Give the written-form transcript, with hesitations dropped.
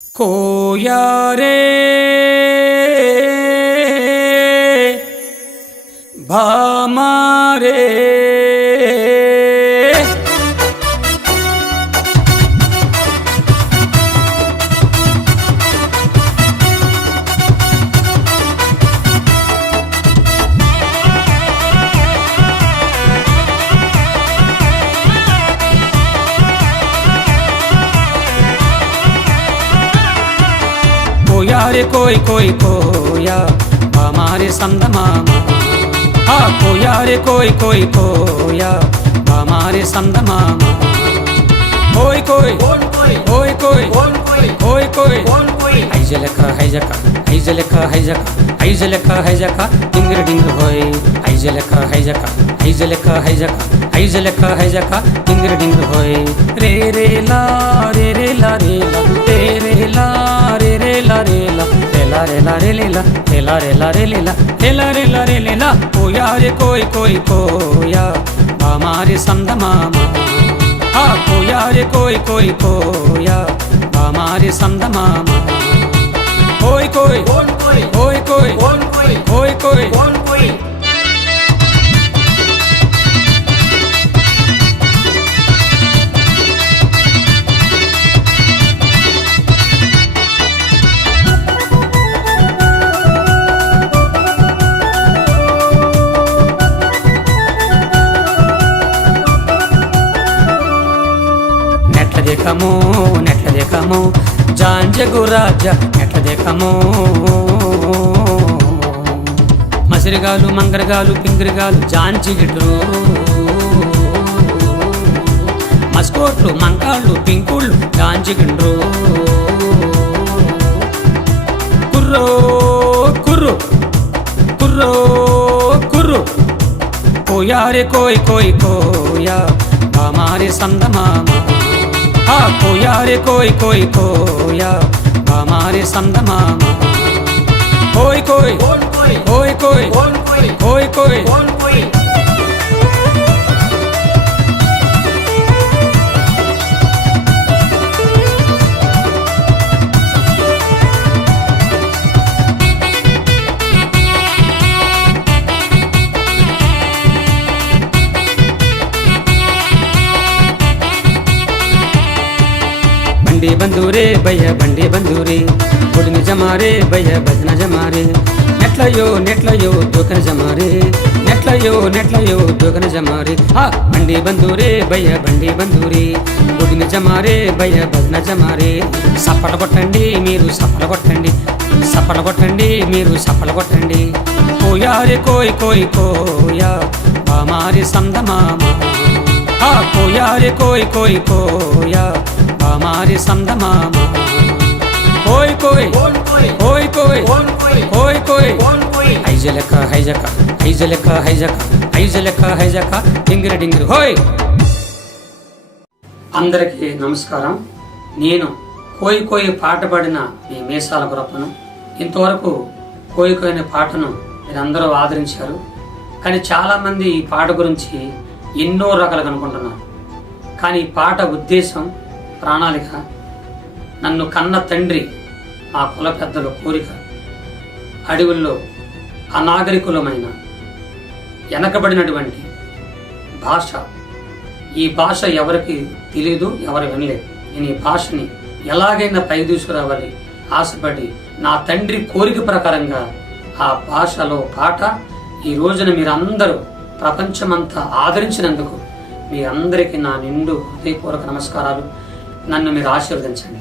खोया रे भामा रे कोया रे कोई कोई कोया हमारे संद मामा। हाँ कोया रे कोई कोई कोया हमारे संद मामा। कोई कोई कोई कोई कोई कोई ऐजलका हैजका ऐजलका हैजका ऐजलका हैजका डिंगर डिंगर होय ऐजलका हैजका ऐजलका हैजका ऐजलका हैजका डिंगर डिंगर होय रे रे ला रे रे ला रे ला रे रे ला रे रे ला रे ला ला रे ला रे ले ला ला रे ला रे ले ला ला रे ला रे ले ला कोया रे कोई कोई कोया हमारे संद मामा। हाँ कोया रे कोई कोई कोया हमारे संद मामा। कोई कोई कोई कोई कोई कोई నెట్ల దేకమో జాంజగు రాజా నెట్ల దేకమో మసిరిగాలు మంగరగాలు పింగిరిగాలు జాంజిగిడ్రు మస్కోట్లు మంకాళ్ళు పింకుళ్ళు జాంజిగిండ్రు కుర్రో కుర్రు కుర్రో కుర్రు కోయా రే కోయి కోయి కోయా हमारे संद मामा। हाँ कोया रे कोई कोई कोया हमारे संद मामा। कोई कोई कोई कोई कोई कोई बंडी बंदूरे भैया बंडी बंदूरे बुढ़नी जमारे भैया भजना जमारे नेट्लयो दोकन जमारे नेट्लयो दोकन जमारे। हाँ बंडी बंदूरे भैया बंडी बंदूरे बुढ़नी जमारे भैया भजना जमारे। सपल కొట్టండి మీరు సపల కొట్టండి సపల కొట్టండి మీరు సపల కొట్టండి కోయా రే కోయి కోయి కోయా हमारे संद मामा। हाँ कोया रे कोई कोई कोया हमारे संद मामा। कोई कोई कोई कोई कोई कोई ऐजलका हैजका ऐजलका हैजका ऐजलका हैजका डिंगर डिंगर होय। అందరికీ నమస్కారం। నేను కోయి కోయి పాట పాడిన మీ మేసాల గురప్పను। ఇంతవరకు కోయి కోయిన పాటను మీరందరూ ఆదరించారు, కానీ చాలామంది ఈ పాట గురించి ఎన్నో రకాలుగా అనుకుంటున్నారు. కానీ ఈ పాట ఉద్దేశం ప్రణాళిక నన్ను కన్న తండ్రి ఆ కుల పెద్దల కోరిక అడవుల్లో అనాగరికులమైన వెనకబడినటువంటి భాష, ఈ భాష ఎవరికి తెలియదు, ఎవరు వినలేదు. నేను ఈ భాషని ఎలాగైనా పై తీసుకురావాలి ఆశపడి నా తండ్రి కోరిక ప్రకారంగా ఆ భాషలో పాట ఈ రోజున మీరందరూ ప్రపంచమంతా ఆదరించినందుకు మీ అందరికీ నా నిండు హృదయపూర్వక నమస్కారాలు. నన్ను మీరు ఆశీర్వదించండి.